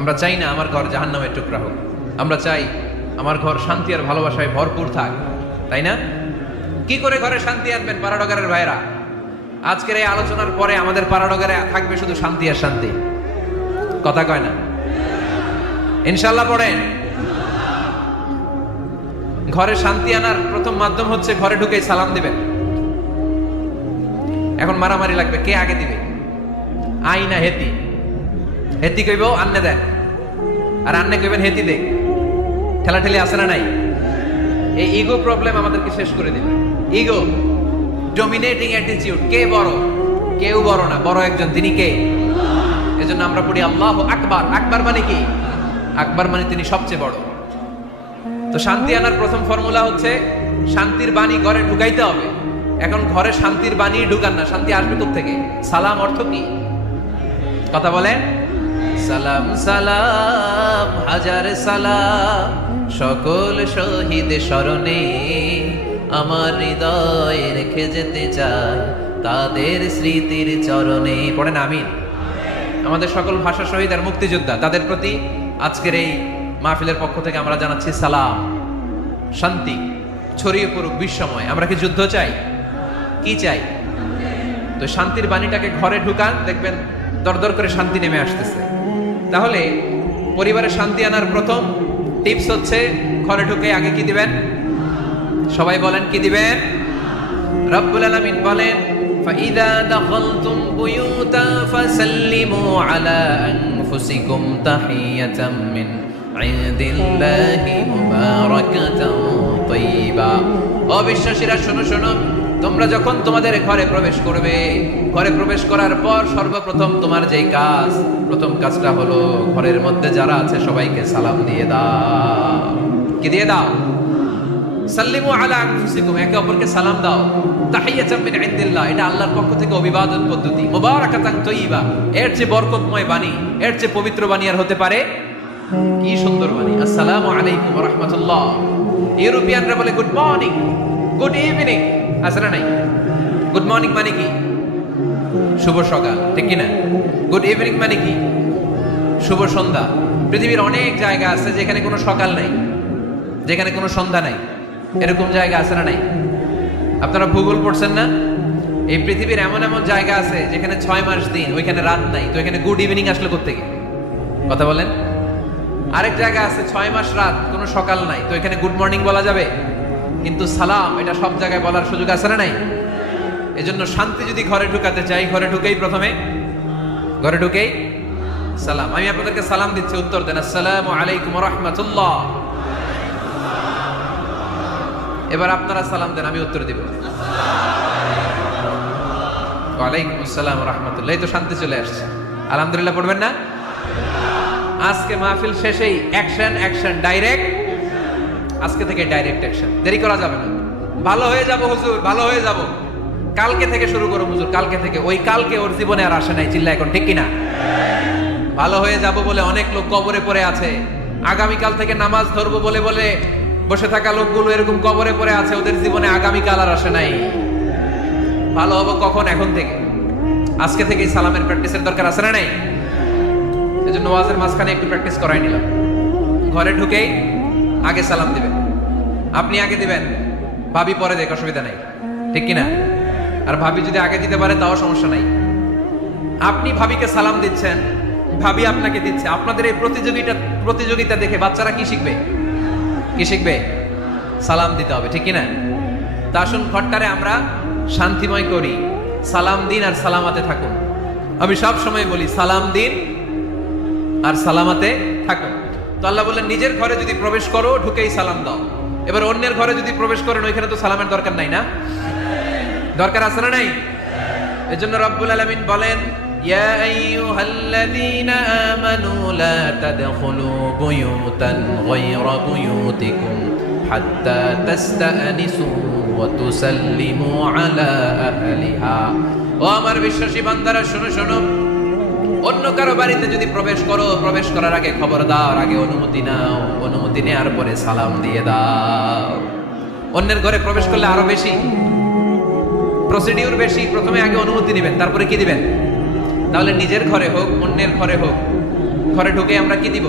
আমরা চাই না আমার ঘর জাহান্নামের টুকরা হোক, আমরা চাই আমার ঘর শান্তি আর ভালোবাসায় ভরপুর থাক, তাই না? কি করে ঘরে শান্তি আনবেন পাড়াডগারের ভাইরা? আজকের এই আলোচনার পরে আমাদের পাড়াডগারে থাকবে শুধু শান্তি আর শান্তি, কথা কয় না? ইনশাল্লাহ পড়েন। ঘরে শান্তি আনার প্রথম মাধ্যম হচ্ছে ঘরে ঢুকে সালাম দিবেন। এখন মারামারি লাগবে, কে আগে দিবে? আই না হেতি? হেতি কইব আন্নে দেন, আর আন্নে কইবেন হেতি দে। ঠেলাঠেলি আছে না নাই? এই ইগো প্রবলেম আমাদেরকে শেষ করে দিবে। Ego, dominating attitude. কে বড়? কেউ বড় না, বড় একজন, তিনি কে? এজন্য আমরা পড়ি আল্লাহু আকবার। আকবার মানে কি? আকবার মানে তিনি সবচেয়ে বড়। তো শান্তি আনার প্রথম ফর্মুলা হচ্ছে শান্তির বাণী ঘরে ঢুকাইতে হবে। এখন ঘরে শান্তির বাণী ঢুকান না, শান্তি আসবে কোত্থেকে? সালাম অর্থ কি? কথা বলেন। সালাম সালাম হাজার সালাম সকল শহীদ স্মরণে, আমার হৃদয়ে রেখে যেতে চাই তাদের স্মৃতির চরণে। পড়েন আমিন। আমাদের সকল ভাষা শহীদ আর মুক্তিযোদ্ধা, তাদের প্রতি আজকের এই মাহফিলের পক্ষ থেকে আমরা জানাচ্ছি সালাম। শান্তি ছড়িয়ে পড়ুক বিশ্বময়। আমরা কি যুদ্ধ চাই? কি চাই? তো শান্তির বাণীটাকে ঘরে ঢুকান, দেখবেন দরদর করে শান্তি নেমে আসতেছে। তাহলে পরিবারে শান্তি আনার প্রথম টিপস হচ্ছে ঘরে ঢুকে আগে কি দিবেন? সবাই বলেন, কি দিবেন? রব্বুল আলামিন বলেন, فَإِذَا دَخَلْتُمْ بُيُوتًا فَسَلِّمُوا عَلَىٰ أَنفُسِكُمْ تَحِيَّةً مِّنْ عِندِ اللَّهِ مُبَارَكَةً طَيِّبَةً। অবিশ্বাসীরা শোনো শোনো, তোমরা যখন তোমাদের ঘরে প্রবেশ করবে, ঘরে প্রবেশ করার পর সর্বপ্রথম তোমার যেই কাজ, প্রথম কাজটা হলো ঘরের মধ্যে যারা আছে সবাইকে সালাম দিয়ে দাও। কি দিয়ে দাও? সাল্লিমু আলা আনফুসিকুম, একে অপরকে সালাম দাও। তাহিয়াতাম মিন ইনদিল্লাহ, এটা আল্লাহর পক্ষ থেকে অভিবাদন পদ্ধতি। মুবারাকাতান তাইয়্যিবা, এর চেয়ে বরকতময় বাণী, এর চেয়ে পবিত্র বাণী আর হতে পারে? কি সুন্দর বাণী! আসসালামু আলাইকুম ওয়া রাহমাতুল্লাহ। ইউরোপিয়ানরা বলে গুড মর্নিং, গুড ইভিনিং, আছে না নাই? গুড মর্নিং মানে কি? শুভ সকাল, ঠিক কি না? গুড ইভিনিং মানে কি? শুভ সন্ধ্যা। পৃথিবীর অনেক জায়গা আছে যেখানে কোনো সকাল নাই, যেখানে কোনো সন্ধ্যা নাই। এরকম জায়গা আছে না নাই? আপনারা ভূগোল পড়ছেন না? এই পৃথিবীর এমন এমন জায়গা আছে যেখানে 6 মাস দিন, ওইখানে রাত নাই। তো এখানে গুড ইভিনিং আসলে কোত্থেকে? কথা বলেন। আরেক জায়গা আছে 6 মাস রাত, কোনো সকাল নাই। তো এখানে গুড মর্নিং বলা যাবে? কিন্তু সালাম এটা সব জায়গায় বলার সুযোগ আছে না নাই? এজন্য শান্তি যদি ঘরে ঢুকাতে চাই, ঘরে ঢুকেই প্রথমে, ঘরে ঢুকেই সালাম। আমি আপনাদেরকে সালাম দিচ্ছি, উত্তর দেন। আসসালামু আলাইকুম ওয়া রাহমাতুল্লাহ। এবার আপনারা সালাম দেন, আমি উত্তর দিব। ওয়ালাইকুম আসসালাম ওয়া রাহমাতুল্লাহ। এই তো শান্তি চলে আসছে। আলহামদুলিল্লাহ পড়বেন না? আজকে মাহফিল শেষেই অ্যাকশন, অ্যাকশন, ডাইরেক্ট। আজকে থেকে ডাইরেক্ট অ্যাকশন, দেরি করা যাবে না। ভালো হয়ে যাব হুজুর, ভালো হয়ে যাব। কালকে থেকে শুরু করো হুজুর, কালকে থেকে। ওই কালকে ওর জীবনে আর আসে নাই, চিল্লা এখন, ঠিক কিনা? ভালো হয়ে যাব বলে অনেক লোক কবরে পড়ে আছে। আগামীকাল থেকে নামাজ ধরবো বলে বলে বসে থাকা লোকগুলো এরকম কবরে পড়ে আছে, ওদের জীবনে আগামীকাল আর আসে নাই। ভালো হবো কখন? এখন থেকে। আজকে থেকেই সালামের প্র্যাকটিসের দরকার আছে না নাই? এজন্য ওয়াজের মাঝখানে একটু প্র্যাকটিস করাই নিলাম। ঘরে ঢুকেই আগে সালাম দিবেন। আপনি আগে দিবেন, ভাবি পরে দেখ, অসুবিধা নাই, ঠিক কিনা? আর ভাবি যদি আগে দিতে পারে তাও সমস্যা নাই। আপনি ভাবিকে সালাম দিচ্ছেন, ভাবি আপনাকে দিচ্ছে। আপনাদের এই প্রতিযোগিতা দেখে বাচ্চারা কি শিখবে? কি শিখবে? সালাম দিতে হবে, ঠিক কিনা? তা আসুন ঘরটারে আমরা শান্তিময় করি। সালাম দিন আর সালামাতে থাকুন। আমি সব সময় বলি সালাম দিন আর সালামাতে থাকুন। তো আল্লাহ বললেন নিজের ঘরে যদি প্রবেশ করো ঢুকেই সালাম দাও। এবার অন্যের ঘরে যদি প্রবেশ করেন ওইখানে তো সালামের দরকার নাই না? দরকার আছে না নাই? এজন্য রব্বুল আলামিন বলেন, ইয়া আইয়ুহাল্লাযীনা আমানু লা তাদখুলু বুয়ুতান গায়রা বুয়ুতিকুম হাত্তা তাস্তানিসু ওয়া তুসাল্লিমু আলা আহলিহা। ও আমার বিশ্বাসী বান্দারা, শোনো শোনো, অন্য কারো বাড়িতে যদি প্রবেশ করো, প্রবেশ করার আগে খবর দাও, আগে অনুমতি নাও, অনুমতি নেওয়ার পরে সালাম দিয়ে দাও। অন্যের ঘরে প্রবেশ করলে আরো বেশি প্রসিডিউর বেশি। প্রথমে আগে অনুমতি নেবেন, তারপরে কি দিবেন? তাহলে নিজের ঘরে হোক, অন্যের ঘরে হোক, ঘরে ঢুকে আমরা কি দিব?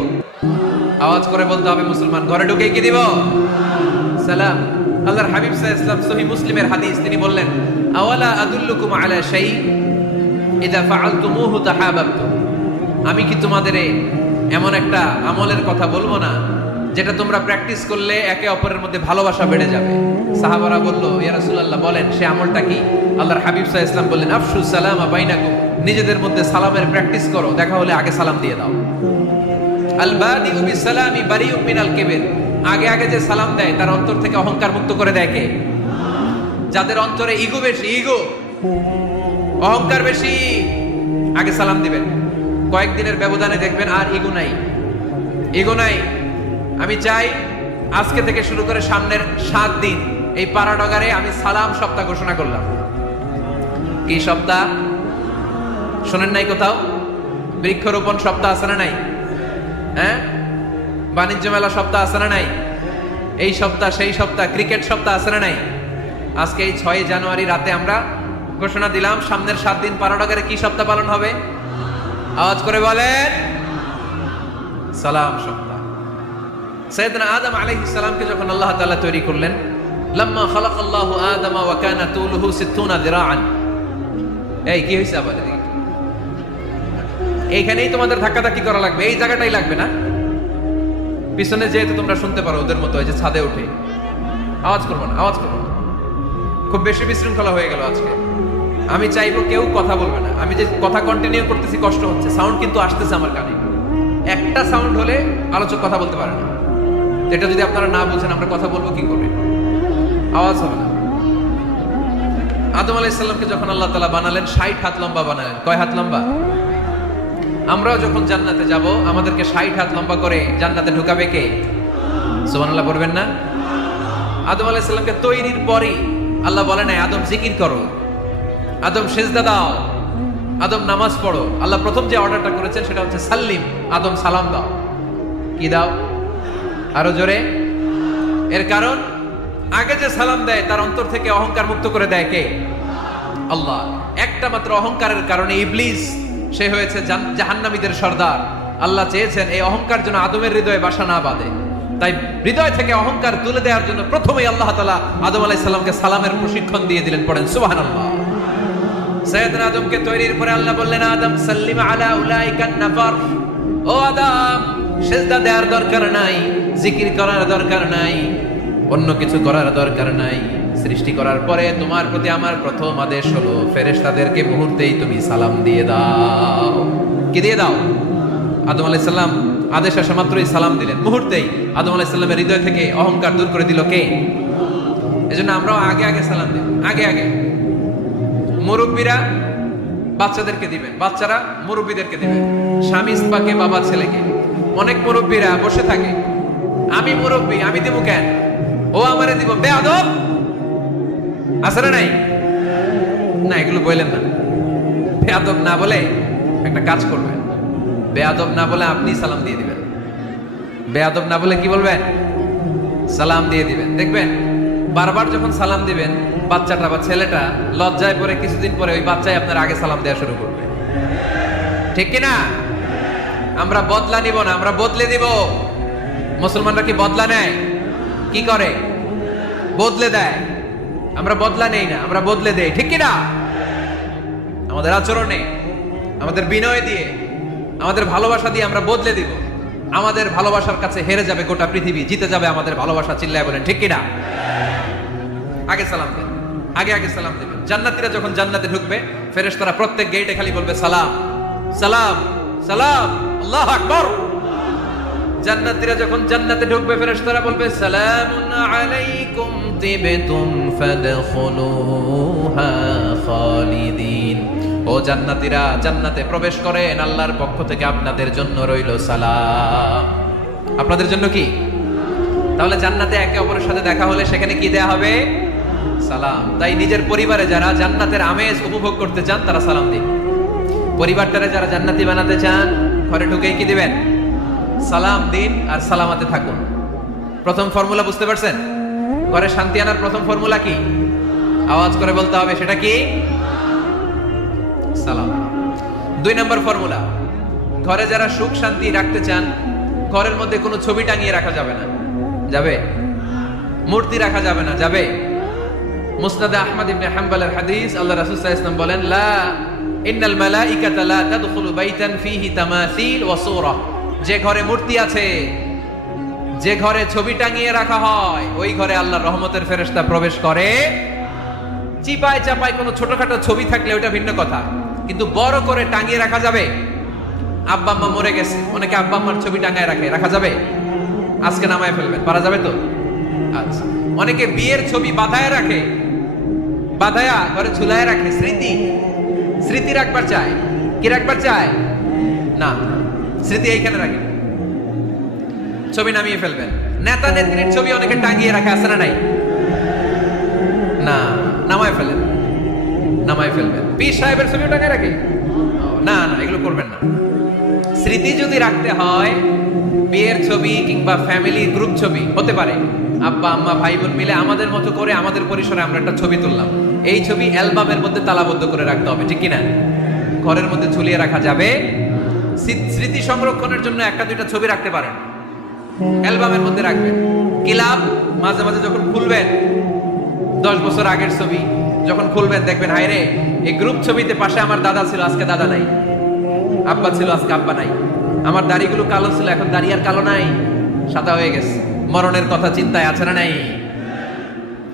আওয়াজ করে বলতে হবে মুসলমান, ঘরে ঢুকে কি দিব? সালাম। আল্লাহর হাবিব সাল্লাল্লাহু আলাইহি ওয়াসাল্লাম সহিহ মুসলিমের হাদিস, তিনি বললেন, আওয়ালা আদুল্লুকুম আলা শাই ইযা ফাআলতুমুহু তাহাবাবতুম। আমি কি তোমাদের এমন একটা আমলের কথা বলবো না যেটা তোমরা প্র্যাকটিস করলে একে অপরের মধ্যে ভালোবাসা বেড়ে যাবে? সাহাবারা বলল, ইয়া রাসূলুল্লাহ বলেন, সে আমলটা কি? আল্লাহর হাবিব সাল্লাল্লাহু আলাইহি ওয়াসাল্লাম বললেন, আফশুস সালামা বাইনাকুম। নিজেদের মধ্যে সালামের প্র্যাকটিস করো, দেখা হলে আগে সালাম দিয়ে দাও। আল বাদিউ বিসসালামি বারিউম মিনাল কিবর। আগে আগে যে সালাম দেয় তার অন্তর থেকে অহংকার মুক্ত করে দেয় কে? যাদের অন্তরে ইগো বেশি, ইগো অহংকার বেশি, আগে সালাম দিবেন। কয়েকদিনের ব্যবধানে দেখবেন আর ইগো নাই, ইগো নাই। আমি চাই আজকে থেকে শুরু করে সামনের 7 দিন এই পাড়াডগারে আমি সালাম সপ্তাহ ঘোষণা করলাম। কি সপ্তাহ? শোনেন নাই কোথাও? বৃক্ষরোপণ সপ্তাহ আছে না নাই? হ্যাঁ, বাণিজ্য মেলা সপ্তাহ আছে না নাই? এই সপ্তাহ সেই সপ্তাহ, ক্রিকেট সপ্তাহ আছে না নাই? আজকে এই 6 জানুয়ারি রাতে আমরা ঘোষণা দিলাম সামনের 7 দিন পাড়াডগারে কি সপ্তাহ পালন হবে? আওয়াজ করে বলেন, সালাম সপ্তাহ। সাইয়েদনা আদম আলাইহিস সালামকে যখন আল্লাহ তাআলা তৈরি করলেন, লাম্মা খালাকাল্লাহু আদামা ওয়া কানা তুলুহু 60 যিরাআন। এই কি হইছে আবার? এইখানেই তোমাদের ধাক্কাধাক্কি করা লাগবে, এই জায়গাটাই লাগবে না? পিছনে যেহেতু তোমরা শুনতে পারো ওদের মতো, এই যে ছাদে উঠে আওয়াজ করবো না, আওয়াজ করবো না। খুব বেশি বিশৃঙ্খলা হয়ে গেল আজকে। আমি চাইবো কেউ কথা বলবে না। আমি যে কথা কন্টিনিউ করতেছি কষ্ট হচ্ছে, সাউন্ড কিন্তু আসতেছে আমার কানে। একটা সাউন্ড হলে আলোচক কথা বলতে পারে না। এটা যদি আপনারা না বুঝেন আমরা কথা বলবো কি করে? আওয়াজ হবে না। আদম আলাইহিস সালামকে যখন আল্লাহ তাআলা বানালেন 60 হাত লম্বা বানালেন। কয় হাত লম্বা? আমরাও যখন জান্নাতে যাব আমাদেরকে 60 হাত লম্বা করে জান্নাতে ঢুকাবে কে? সুবহানাল্লাহ পড়বেন না? আদম আলাইহিস সালামকে তৈরির পরই আল্লাহ বলে নাই আদম জিকির করো, আদম সিজদা দাও, আদম নামাজ পড়ো। আল্লাহ প্রথম যে অর্ডারটা করেছেন সেটা হচ্ছে সাল্লিম, আদম সালাম দাও। কি দাও? আরো জোরে। এর কারণ আগে যে সালাম দেয় তার অন্তর থেকে অহংকার মুক্ত করে দেয় কে? আল্লাহ। একটা মাত্র অহংকারের কারণে ইবলিস সে হয়েছে জাহান্নামীদের সর্দার। আল্লাহ চেয়েছেন এই অহংকার যেন আদমের হৃদয়ে বাসা না বাঁধে, তাই হৃদয় থেকে অহংকার তুলে দেওয়ার জন্য প্রথমেই আল্লাহ তাআলা আদম আলাইহিস সালামকে সালামের প্রশিক্ষণ দিয়ে দিলেন। পড়েন সুবহানাল্লাহ। সাইয়েদনা আদমকে তৈরির পরে আল্লাহ বললেন, আদম সাল্লিম আলা উলাইকান নাফার। ও আদম, সিজদা দেওয়ার দরকার নাই, জিকির করার দরকার নাই, অন্য কিছু করার দরকার নাই। সৃষ্টি করার পরে তোমার প্রতি আমার প্রথম আদেশ হলো ফেরেশতাদেরকে মুহূর্তেই তুমি সালাম দিয়ে দাও। কি দিয়ে দাও? আদম আলাইহিস সালাম আদেশ আসা মাত্রই সালাম দিলেন। মুহূর্তেই আদম আলাইহিস সালামের হৃদয় থেকে অহংকার দূর করে দিল কে? এজন্য আমরাও আগে আগে সালাম দিই, আগে আগে। মুরব্বীরা বাচ্চাদেরকে দিবেন, বাচ্চারা মুরব্বীদেরকে দিবেন, স্বামী স্ত্রীকে, বাবা ছেলেকে। অনেক মুরব্বীরা বসে থাকে, আমি মুরব্বী, আমি দিব কেন? ও আমারে দিব, বেয়াদব। আছে না নাই? না, এগুলো বললেন না। বেয়াদব না বলে একটা কাজ করবেন, বেয়াদব না বলে আপনি সালাম দিয়ে দিবেন। বেয়াদব না বলে কি বলবেন? সালাম দিয়ে দিবেন। দেখবেন বারবার যখন সালাম দিবেন বাচ্চাটা বা ছেলেটা লজ্জায় পড়ে কিছুদিন পরে ওই বাচ্চাই আপনার আগে সালাম দেওয়া শুরু করবে। ঠিক কিনা? আমরা বদলা নিব না, আমরা বদলে দিব। মুসলমানরা কি বদলা নেয়? কি করে? বদলে দেয়। আমরা বদলা নেই না, আমরা বদলে দেই। ঠিক কিনা? আমাদের আচরণে, আমাদের বিনয় দিয়ে, আমাদের ভালোবাসা দিয়ে আমরা বদলে দিব। আমাদের ভালোবাসার কাছে হেরে যাবে গোটা পৃথিবী, জিতে যাবে আমাদের ভালোবাসা। চিল্লায় বলেন ঠিক কিনা? আগে সালাম দেন, আগে আগে সালাম দেবেন। জান্নাতীরা যখন জান্নাতে ঢুকবে ফেরেশতারা প্রত্যেক গেটে খালি বলবে সালাম সালাম সালাম, আল্লাহু আকবার। জান্নাতীরা যখন জান্নাতে ঢুকবে ফেরেশতারা বলবে সালামুন আলাইকুম তিবতুম ফাদখুলুহা খালিদিন। ও জান্নাতীরা, জান্নাতে প্রবেশ করেন, আল্লাহর পক্ষ থেকে আপনাদের জন্য রইল সালাম। আপনাদের জন্য কি? তাহলে জান্নাতে একে অপরের সাথে দেখা হলে সেখানে কি দেয়া হবে? সালাম। তাই নিজের পরিবারে যারা জান্নাতের আমেজ উপভোগ করতে চান তারা সালাম দিন। পরিবারটারে যারা জান্নাতি বানাতে চান ঘরে ঢুকেই কি দিবেন? সালাম দিন আর সালামাতে থাকুন। প্রথম ফর্মুলা বুঝতে পারছেন? ঘরে শান্তি আনার প্রথম ফর্মুলা কি? আওয়াজ করে বলতে হবে, সেটা কি? সালাম। 2 নম্বর ফর্মুলা, ঘরে যারা সুখ শান্তি রাখতে চান, ঘরের মধ্যে কোনো ছবি টাঙিয়ে রাখা যাবে না। যাবে? মূর্তি রাখা যাবে না। যাবে? মুসনাদে আহমদ ইবনে হাম্বলের হাদিস, আল্লাহ রাসূল সাল্লাল্লাহু আলাইহি ওয়াসাল্লাম বলেন, লা ইন্নাল মালাইকাতা লা তাদখুলু বাইতান ফীহি তামাসিল ওয়া সূরা। যে ঘরে মূর্তি আছে, যে ঘরে ছবি টাঙিয়ে রাখা হয়, ওই ঘরে আল্লাহর রহমতের ফেরেশতা প্রবেশ করে। চিপায় চাপায় কোনো ছোটখাটো ছবি থাকলে ওটা ভিন্ন কথা, কিন্তু বড় করে টাঙিয়ে রাখা যাবে? আব্বা আম্মা মরে গেছে, অনেকে আব্বা আম্মার ছবি টাঙায় রাখে, রাখা যাবে? আজকে নামায় ফেলবেন, পারা যাবে তো? আচ্ছা। অনেকে বিয়ের ছবি বাঁধায় রাখে, বাঁধায়া ঘরে ঝুলায় রাখে, স্মৃতি স্মৃতি রাখবার চায়। কি রাখবার চায়? না, স্মৃতি এইখানে রাখে, ছবি নামিয়ে ফেলবেন। নেতা নেত্রীর ছবি অনেকে টাঙিয়ে রাখে, আছে না নাই? না, নামায় ফেলেন, নামায় ফেলবেন। পীর সাহেবের ছবিও টাঙিয়ে রাখে? না না, এগুলো করবেন না। স্মৃতি যদি রাখতে হয়, বিয়ের ছবি কিংবা ফ্যামিলি গ্রুপ ছবি হতে পারে, আব্বা আম্মা ভাই বোন মিলে আমাদের মতো করে আমাদের পরিসরে আমরা একটা ছবি তুললাম, এই ছবি অ্যালবামের মধ্যে তালাবদ্ধ করে রাখতে হবে, ঠিক কিনা? ঘরের মধ্যে ঝুলিয়ে রাখা যাবে। স্মৃতি সংরক্ষণের জন্য একটা দুইটা ছবি রাখতে পারেন, অ্যালবামের মধ্যে রাখবেন। ক্লাব মাঝে মাঝে যখন খুলবেন, 10 বছর আগের ছবি যখন খুলবেন, দেখবেন হায় রে, এই গ্রুপ ছবিতে পাশে আমার দাদা ছিল, আজকে দাদা নাই, আব্বা ছিল, আজকে আব্বা নাই, আমার দাড়িগুলো কালো ছিল, এখন দাড়ি আর কালো নাই, সাদা হয়ে গেছে। মরণের কথা চিন্তায় আছে না নাই?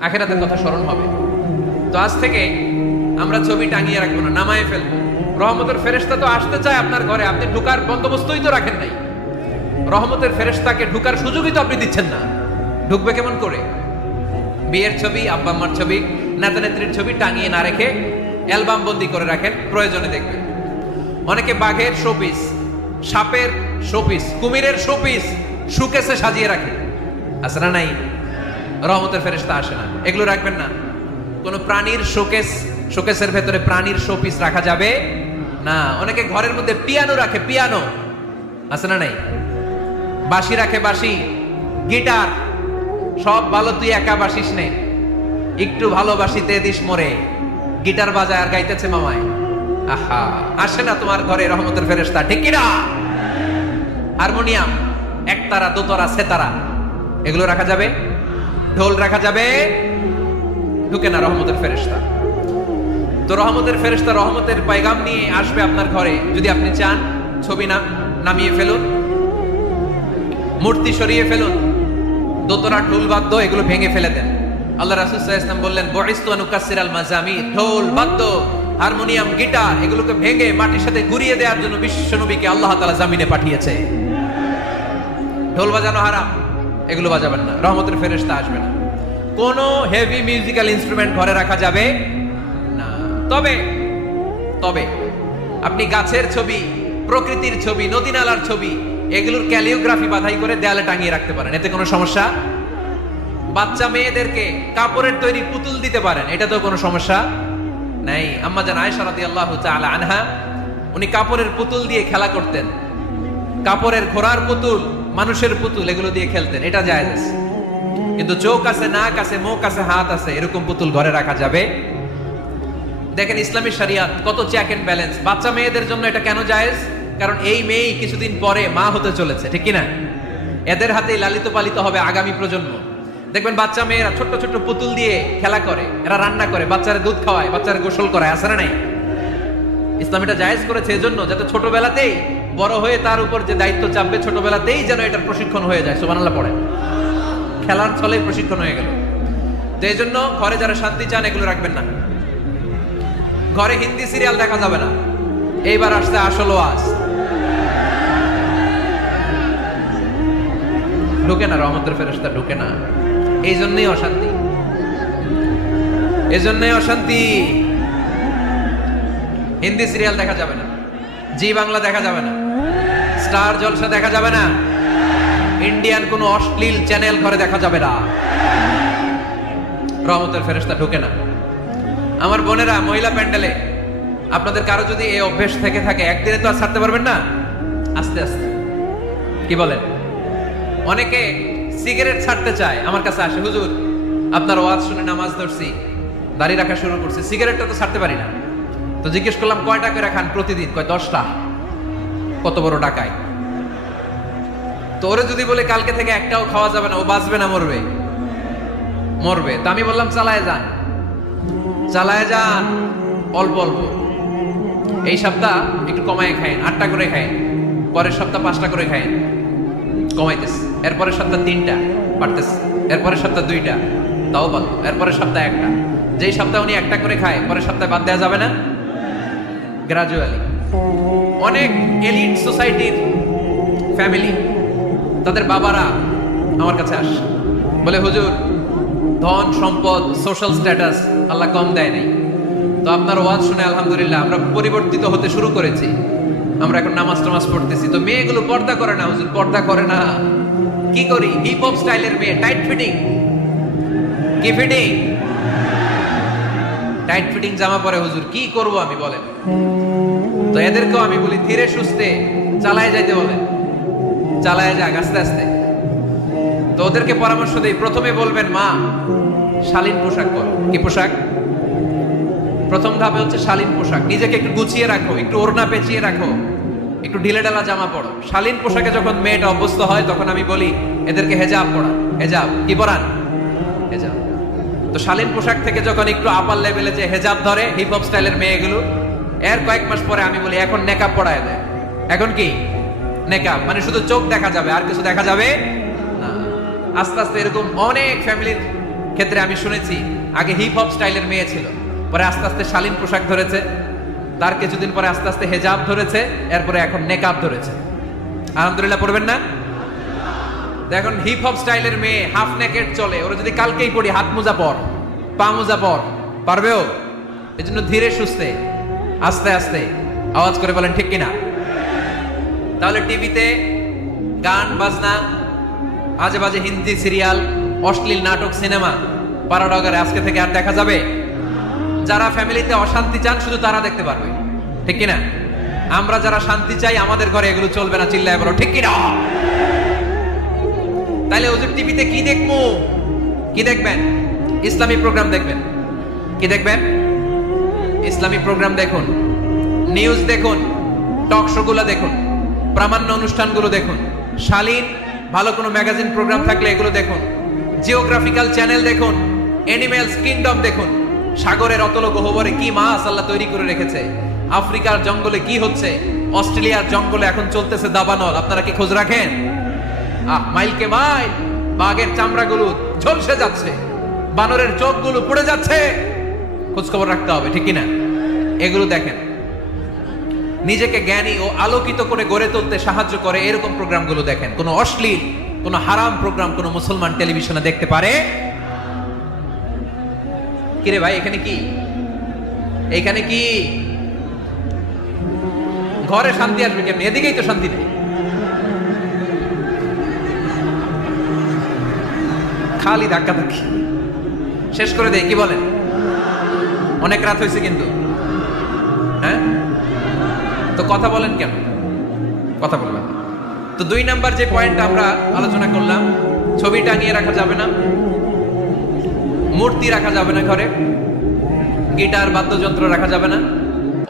আখিরাতের কথা স্মরণ হবে। তো আজ থেকে আমরা ছবি টাঙিয়ে রাখবো না, নামায়ে ফেলবো। রহমতের ফেরেশতা তো আসতে চায় আপনার ঘরে, আপনি ঢুকার বন্দোবস্তই তো রাখেন নাই। রহমতের ফেরেশতাকে ঢুকার সুযোগই তো আপনি দিচ্ছেন না, ঢুকবে কেমন করে? বিয়ের ছবি, আব্বা আম্মার ছবি, নেতা নেত্রীর ছবি টাঙিয়ে না রেখে অ্যালবাম বন্দি করে রাখেন, প্রয়োজনে দেখবেন। অনেকে বাঘের শোপিস, সাপের শোপিস, কুমিরের শোপিস শোকেসে সাজিয়ে রাখে, আছে না নাই? রহমতের ফেরেশতা আসে না, এগুলো রাখবেন না। কোন প্রাণীর শোকেসের ভেতরে প্রাণীর শোপিস রাখা যাবে না। অনেকে ঘরের মধ্যে পিয়ানো রাখে, পিয়ানো, আছে না নাই? বাঁশি রাখে, বাঁশি, গিটার, সব ভালো, তুই একা বাসিস নে, একটু ভালোবাসিতে দিস মরে, গিটার বাজায় আর গাইতেছে মামায়। আহা, আসে না তোমার ঘরে রহমতের ফেরেশতা, ঠিক কিনা? হারমোনিয়াম, একতারা, দোতারা, সেতারা, এগুলো রাখা যাবে? ঢোল রাখা যাবে? ঢুকে না রহমতের ফেরেশতা। তো রহমতের ফেরেশতা রহমতের পয়গাম নিয়ে আসবে আপনার ঘরে। যদি আপনি চান, ছবি নামিয়ে ফেলুন, মূর্তি সরিয়ে ফেলুন, দোতরা, ঢোল বাদ্য এগুলো ভেঙে ফেলে দেন। আল্লাহ রাসূল সাল্লাল্লাহু আলাইহি ওয়াসাল্লাম বললেন, বুইসতু আন উকাসসিরাল মাজামির, ঢোল বাদ্য, হারমোনিয়াম, গিটার এগুলোকে ভেঙে মাটির সাথে গুঁড়িয়ে দেওয়ার জন্য বিশ্ব নবীকে আল্লাহ তাআলা জামিনে পাঠিয়েছে। ঢোল বাজানো হারাম, এগুলো বাজাবেন না, রহমতের ফেরেশতা আসবে না। কোন হেভি মিউজিক্যাল ইনস্ট্রুমেন্ট ঘরে রাখা যাবে না। তবে তবে আপনি গাছের ছবি, প্রকৃতির ছবি, নদী নালার ছবি, এগুলোর ক্যালিওগ্রাফি বাধাই করে দেয়ালে টাঙিয়ে রাখতে পারেন, এতে কোনো সমস্যা। বাচ্চা মেয়েদেরকে কাপড়ের তৈরি পুতুল দিতে পারেন, এটা তো কোনো সমস্যা নাই। আম্মা জান আয়েশা রাদিয়াল্লাহু তাআলা আনহা, উনি কাপড়ের পুতুল দিয়ে খেলা করতেন, কাপড়ের ঘোড়ার পুতুল, মানুষের পুতুল, এগুলো দিয়ে খেলতেন, এটা জায়েজ আছে। কিন্তু চোখ আছে, নাক আছে, মুখ আছে, হাত আছে, এরকম পুতুল ঘরে রাখা যাবে? দেখেন ইসলামী শরিয়াত কত চেক এন্ড ব্যালেন্স। বাচ্চা মেয়েদের জন্য এটা কেন জায়েজ? কারণ এই মেয়ে কিছুদিন পরে মা হতে চলেছে, ঠিক কিনা? এদের হাতেই লালিত পালিত হবে আগামী প্রজন্ম। দেখবেন বাচ্চা মেয়েরা ছোট্ট ছোট্ট পুতুল দিয়ে খেলা করে, এরা রান্না করে, বাচ্চারা দুধ খাওয়ায়, বাচ্চারা গোসল করায়, আছে না নাই? ইসলাম এটা জায়েজ করেছে এজন্য যাতে ছোটবেলাতেই বড় হয়ে তার উপর যে দায়িত্ব চাপবে, ছোটবেলাতেই যেন এটার প্রশিক্ষণ হয়ে যায়। সুবহানাল্লাহ পড়ে, খেলার ছলে প্রশিক্ষণ হয়ে গেল। তো এই জন্য ঘরে যারা শান্তি চান, এগুলো রাখবেন না। ঘরে হিন্দি সিরিয়াল দেখা যাবে না। এইবার আসছে আসল ওয়াজ, ঢুকে না, রহমতের ফেরেশতা ঢুকে না। এই জন্যই অশান্তি, এই জন্যই অশান্তি। হিন্দি সিরিয়াল দেখা যাবে না, জি বাংলা দেখা যাবে না, স্টার জলসা দেখা যাবে না, ইন্ডিয়ান কোন অশ্লীল চ্যানেল ঘরে দেখা যাবে না। রহমতের ফেরেশতা ঢুকে না। আমার বোনেরা, মহিলা প্যান্ডেলে আপনাদের কারো যদি এই অভ্যেস থেকে থাকে, একদিনে তো আর ছাড়তে পারবেন না, আস্তে আস্তে। কি বলেন? অনেকে সিগারেট ছাড়তে চায়, আমার কাছে আসে, হুজুর আপনার ওয়াজ শুনে নামাজ ধরছি, দাড়ি রাখা শুরু করছি, সিগারেটটা তো ছাড়তে পারি না। তো জিজ্ঞেস করলাম, কয়টা করে খান প্রতিদিন? কয় 10টা। কত বড় ডাকায়। তো ওরে যদি বলে কালকে থেকে একটাও খাওয়া যাবে না, ও বাঁচবে না মরবে? মরবে। তো আমি বললাম চালায় যান, চালায় যান, অল্প অল্প। এই সপ্তাহ একটু কমায় খায়েন, 8টা করে খায়েন, পরের সপ্তাহ 5টা করে খায়েন, কমাইতেছে। এরপরের সপ্তাহ 3টা বাড়তেছে, এরপরের সপ্তাহ 2টা, তাও ভালো। এরপরের সপ্তাহ 1টা। যেই সপ্তাহে উনি 1টা করে খায়, পরের সপ্তাহে বাদ দেওয়া যাবে না? গ্রাজুয়ালি। অনেক এলিট সোসাইটির ফ্যামিলি, তাদের বাবারা আমার কাছে আসে, বলে হুজুর ধন সম্পদ সোশ্যাল স্ট্যাটাস আল্লাহ কম দেয় নাই, তো আপনার ওয়াজ শুনে আলহামদুলিল্লাহ আমরা পরিবর্তিত হতে শুরু করেছি, আমরা এখন নামাজ টামাজ পড়তেছি। তো মেয়েগুলো পর্দা করে না হুজুর, পর্দা করে না। কি করি? হিপ হপ স্টাইলের মেয়ে, টাইট ফিটিং। কি ফিটিং? টাইট ফিটিং জামা পরে হুজুর, কি করব আমি বলেন? তো এদেরকেও আমি বলি ধীরে সুস্থে চালায় যাইতে বলেন, চালায় যাক আস্তে আস্তে। তো ওদেরকে পরামর্শ দেই, প্রথমে বলবেন মা শালীন পোশাক পরো। কি পোশাক? প্রথম ধাপে হচ্ছে শালীন পোশাক। নিজেকে একটু গুছিয়ে রাখো, একটু ওড়না পেঁচিয়ে রাখো, একটু ঢিলেঢালা জামা পরো। শালীন পোশাকে যখন মেয়েটা অভ্যস্ত হয় তখন আমি বলি এদেরকে হেজাব পরা। হেজাব কি পরান? হেজাব। তো শালীন পোশাক থেকে যখন একটু আপার লেভেলে যে হেজাব ধরে হিপ হপ স্টাইলের মেয়েগুলো, এর কয়েক মাস পরে আমি বলি এখন নেকাব পরায় দেয়। এখন কি নেকাব? মানে শুধু চোখ দেখা যাবে, আর কিছু দেখা যাবে না। আস্তে আস্তে এরকম অনেক ফ্যামিলির ক্ষেত্রে আমি শুনেছি, আগে হিপ হপ স্টাইলের মেয়ে ছিল, পরে আস্তে আস্তে শালীন পোশাক ধরেছে, তার কিছুদিন পরে আস্তে আস্তে হেজাব ধরেছে, এরপরে এখন নেকাব ধরেছে। আলহামদুলিল্লাহ পড়বেন না? এখন হিপ হপ স্টাইলের মেয়ে হাফ নেকেড চলে, ওরা যদি কালকেই পড়ি হাত মোজা পর, পা মোজা পর, পারবেও? এই জন্য ধীরে সুস্থে আস্তে আস্তে, আওয়াজ করে বলেন ঠিক কিনা? তাহলে টিভিতে গান বাজনা, আজে বাজে হিন্দি সিরিয়াল, অশ্লীল নাটক, সিনেমা পাড়াডগারে আজকে থেকে আর দেখা যাবে? যারা ফ্যামিলিতে অশান্তি চান শুধু তারা দেখতে পারবে, ঠিক কিনা? আমরা যারা শান্তি চাই আমাদের ঘরে এগুলো চলবে না, চিল্লায় বলো ঠিক কিনা? তাইলে হুজুর টিভিতে কি দেখবো? কি দেখবেন? ইসলামী প্রোগ্রাম দেখবেন। কি দেখবেন? ইসলামী প্রোগ্রাম দেখুন, নিউজ দেখুন, টক শো গুলো দেখুন, প্রামাণ্য অনুষ্ঠানগুলো দেখুন, শালীন ভালো কোনো ম্যাগাজিন প্রোগ্রাম থাকলে এগুলো দেখুন, জিওগ্রাফিক্যাল চ্যানেল দেখুন, অ্যানিমেলস কিংডম দেখুন, সাগরের অতল গহ্বরে কি মাছ আল্লাহ তৈরি করে রেখেছে, আফ্রিকার জঙ্গলে কি হচ্ছে, অস্ট্রেলিয়ার জঙ্গলে এখন চলতেছে দাবানল, আপনারা কি খোঁজ রাখেন? মাইলকে মাইল বাঘের চামড়াগুলো ঝলসে যাচ্ছে, বানরের চোখগুলো পড়ে যাচ্ছে, খোঁজ খবর রাখতে হবে, ঠিক কিনা? এগুলো দেখেন। নিজেকে জ্ঞানী ও আলোকিত করে গড়ে তুলতে সাহায্য করে এরকম প্রোগ্রামগুলো দেখেন। কোনো অশ্লীল, কোনো হারাম প্রোগ্রাম কোনো মুসলমান টেলিভিশনে দেখতে পারে? কিরে ভাই এখানে কি? এইখানে কি? ঘরে শান্তি আসবে কেমনি? এদিকেই তো শান্তি নেই, খালি ধাক্কা ধাক্কি। শেষ করে দেয়, কি বলেন? অনেক রাত হয়েছে কিন্তু, হ্যাঁ? তো কথা বলেন কেন? কথা বলবেন। তো 2 নাম্বার যে পয়েন্ট আমরা আলোচনা করলাম, ছবি টাঙিয়ে রাখা যাবে না, মূর্তি রাখা যাবে না ঘরে, গিটার বাদ্যযন্ত্র রাখা যাবে না,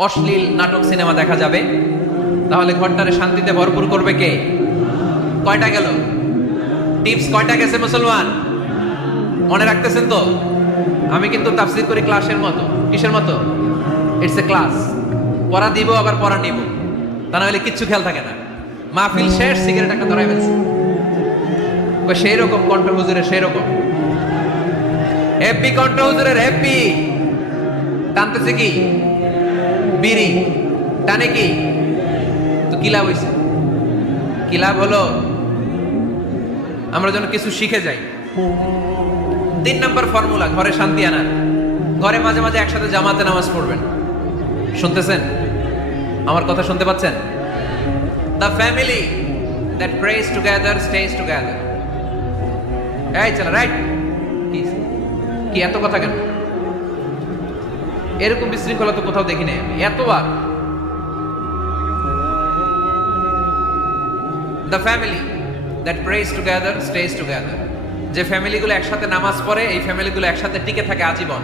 অশ্লীল নাটক সিনেমা দেখা যাবে। তাহলে ঘরটারে শান্তিতে ভরপুর করবে কে? কয়টা গেল? টিপস কয়টা গেছে মুসলমান? মনে রাখতেছেন তো? আমি কিন্তু তাফসীর করি ক্লাসের মতো। কিসের মতো? It's a class. পড়া দিব আবার পড়া নিব, তা না হলে কিচ্ছু খেয়াল থাকে না। মাহফিল শেষ, সিগারেট একটা ধরাই ফেলছে, সেই রকম কণ্ঠ হুজুরের, সেই রকম হ্যাপি কণ্ঠ হুজুরের, হ্যাপি। টানতেছে কি? বিড়ি। টানে কি? তো কি লাভ হয়েছে? কি লাভ হলো? আমরা যেন কিছু শিখে যাই। 3 নাম্বার ফর্মুলা ঘরে শান্তি আনা, ঘরে মাঝে মাঝে একসাথে জামাতে নামাজ পড়বেন। শুনতেছেন? আমার কথা শুনতে পাচ্ছেন? The family that prays together stays together. এই চলো, রাইট? কি এত কথা কেন? এরকম বিশৃঙ্খলা তো কোথাও দেখি নাই আমি এতবার। The family that prays together stays together. যে ফ্যামিলিগুলো একসাথে নামাজ পড়ে, এই ফ্যামিলিগুলো একসাথে টিকে থাকে আজীবন।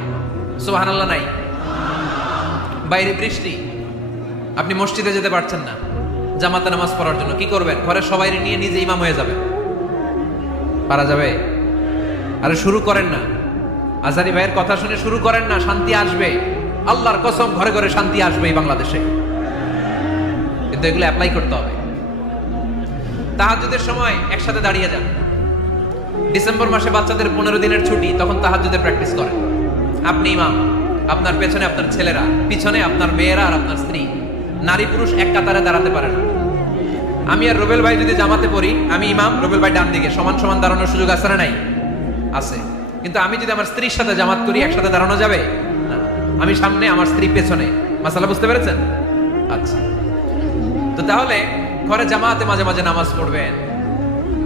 সুবহানাল্লাহ নাই? বাইরে বৃষ্টি, আপনি মসজিদে যেতে পারছেন না, জামাতে নামাজ পড়ার জন্য কি করবেন? ঘরের সবাই নিয়ে নিজে ইমাম হয়ে যাবেন। পারা যাবে? আরে শুরু করেন না, আজারি ভাইয়ের কথা শুনে শুরু করেন না, শান্তি আসবে। আল্লাহর কসম, ঘরে ঘরে শান্তি আসবে এই বাংলাদেশে, কিন্তু এগুলো অ্যাপ্লাই করতে হবে। তাহাজ্জুদের সময় একসাথে দাঁড়িয়ে যান। ডিসেম্বর মাসে বাচ্চাদের 15 দিনের ছুটি, তখন তাহাজ্জুদের প্র্যাকটিস করেন। আপনি ইমাম, আপনার পেছনে আপনার ছেলেরা, পিছনে আপনার মেয়েরা আর আপনার স্ত্রী। নারী পুরুষ এক কাতারে দাঁড়াতে পারে না। আমি আর রুবেল ভাই যদি জামাতে পড়ি, আমি ইমাম, রুবেল ভাই ডান দিকে, সমান সমান দাঁড়ানোর সুযোগ আছে না নাই? আছে। কিন্তু আমি যদি আমার স্ত্রীর সাথে জামাত করি, একসাথে দাঁড়ানো যাবে না। আমি সামনে, আমার স্ত্রী পেছনে। মাসালা বুঝতে পেরেছেন? আচ্ছা, তো তাহলে ঘরে জামাতে মাঝে মাঝে নামাজ পড়বেন।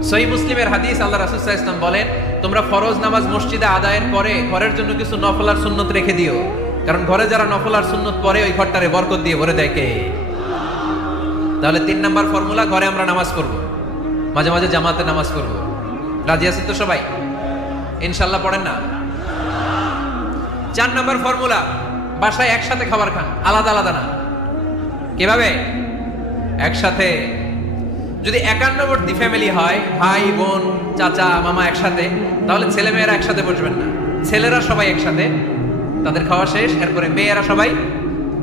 সহিহ মুসলিমের হাদিস, আল্লাহ রাসূল সাল্লাল্লাহু আলাইহি ওয়াসাল্লাম বলেন, তোমরা ফরজ নামাজ মসজিদে আদায়ের পরে ঘরের জন্য কিছু নফল আর সুন্নত রেখে দিও, কারণ ঘরে যারা নফল আর সুন্নত পড়ে ওই ঘরটারে বরকত দিয়ে ভরে দেয় কে? তাহলে 3 নাম্বার ফর্মুলা, ঘরে আমরা নামাজ পড়ব, মাঝে মাঝে জামাতে নামাজ পড়ব। রাজি আছেন তো সবাই? ইনশাআল্লাহ পড়েন না? 4 নাম্বার ফর্মুলা, বাসায় একসাথে খাবার খান, আলাদা আলাদা না। কিভাবে? একসাথে। যদি 51বর্তী ফ্যামিলি হয়, ভাই বোন চাচা মামা একসাথে, তাহলে ছেলে মেয়েরা একসাথে বসবেন না। ছেলেরা সবাই একসাথে, তাদের খাওয়া শেষ, এরপরে মেয়েরা সবাই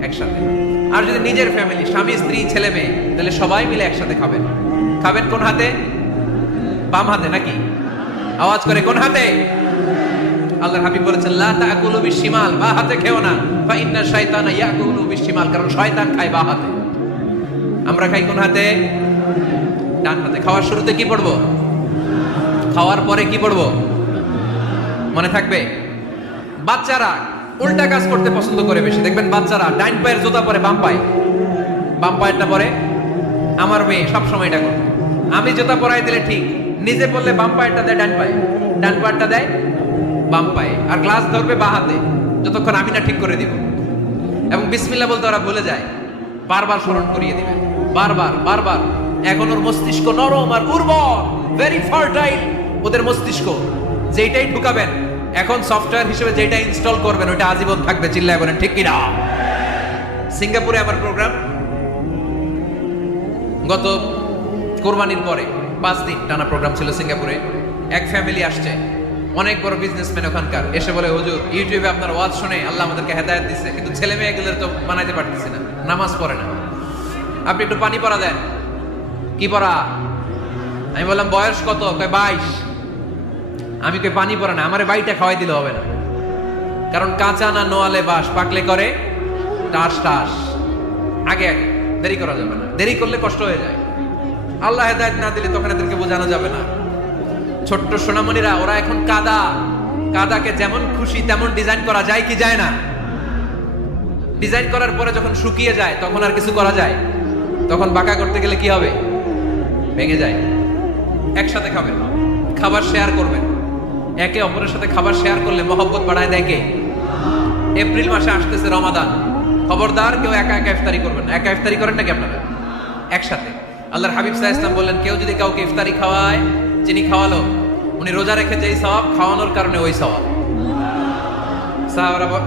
একসাথে। আর যদি নিজের ফ্যামিলি, স্বামী স্ত্রী ছেলে মেয়ে, তাহলে সবাই মিলে একসাথে খাবেন। খাবেন কোন হাতে? বাম হাতে নাকি? আওয়াজ করে কোন হাতে? আল্লাহর হাবিব বলেছেন, লা তাকুলু বিশিমাল, বা হাতে খেও না, ফা ইন্না শাইতানা ইয়াকুলু বিশিমাল, কারণ শয়তান খায় বা হাতে। আমরা খাই কোন হাতে? ডান হাতে। খাওয়ার শুরুতে কি পড়বো? খাওয়ার পরে কি পড়বো? মনে থাকবে? বাচ্চারা উল্টা কাজ করতে পছন্দ করে বেশি। দেখবেন বাচ্চারা ডাইন পায়ের জুতা পরে বাম পায়ে, বাম পায়েরটা পরে। আমার মেয়ে সবসময় এটা করে। আমি জুতা পরাই দিলে ঠিক, নিজে পড়লে বাম পায়েরটা দেয় ডান পায়ে, ডান পায়েরটা দেয় বাম পায়ে, আর গ্লাস ধরবে বা হাতে, যতক্ষণ আমি না ঠিক করে দিব। এবং বিসমিল্লাহ বলতে ওরা ভুলে যায়, বারবার স্মরণ করিয়ে দিবে, বারবার বারবার। এখন ওর মস্তিষ্ক নরম আর উর্বর, ভেরি ফার্টাইল ওদের মস্তিষ্ক। যেটাই ঢুকাবেন, এখন সফটওয়্যার হিসেবে যেটা ইনস্টল করবেন, ওটা আজীবন থাকবে। চিল্লায় বলেন ঠিক কিনা? সিঙ্গাপুরে আমার প্রোগ্রাম, গত কোরবানির পরে 5 দিন টানা প্রোগ্রাম ছিল সিঙ্গাপুরে। এক ফ্যামিলি আসছে, অনেক বড় বিজনেসম্যান ওখানকার, এসে বলে, হুজুর ইউটিউবে আপনার ওয়াজ শুনে আল্লাহ আমাদেরকে হেদায়েত দিচ্ছে, কিন্তু ছেলে মেয়েগুলোর তো মানাইতে পারতেছি না, নামাজ পড়ে না, আপনি একটু পানি পড়া দেন। কি পড়া? আমি বললাম বয়স কত? কয় 22। আমি কই পানি পড়ে না, আমারে বাইটা খাওয়াই দিলে হবে না, কারণ কাঁচা না নোয়ালে বাস, পাকলে করে টাস টাস। আগে আগে, দেরি করা যাবে না, দেরি করলে কষ্ট হয়ে যায়। আল্লাহ হেদায়েত না দিলে তখন এদেরকে বোঝানো যাবে না। ছোট্ট সোনামণিরা, ওরা এখন কাদা, কাদাকে যেমন খুশি তেমন ডিজাইন করা যায় কি যায় না? ডিজাইন করার পরে যখন শুকিয়ে যায়, তখন আর কিছু করা যায়? তখন বাঁকা করতে গেলে কি হবে? ভেঙে যায়। একসাথে খাবেন, খাবার শেয়ার করবেন। একে অপরের সাথে খাবার শেয়ার করলে মহব্বত বাড়ায় দেয় কে? এপ্রিল মাসে আসতেছে রমাদান, খবরদার কেউ একা একা ইফতারি করবেন না। একা ইফতারি করেন নাকি আপনারা? একসাথে। আল্লাহর হাবিব সাল্লাল্লাহু আলাইহি ওয়াসাল্লাম বললেন, কেউ যদি কাউকে ইফতারি খাওয়ায়, যিনি খাওয়ালো, উনি রোজা রেখে যেই সওয়াব, খাওয়ানোর কারণে ওই সওয়াব।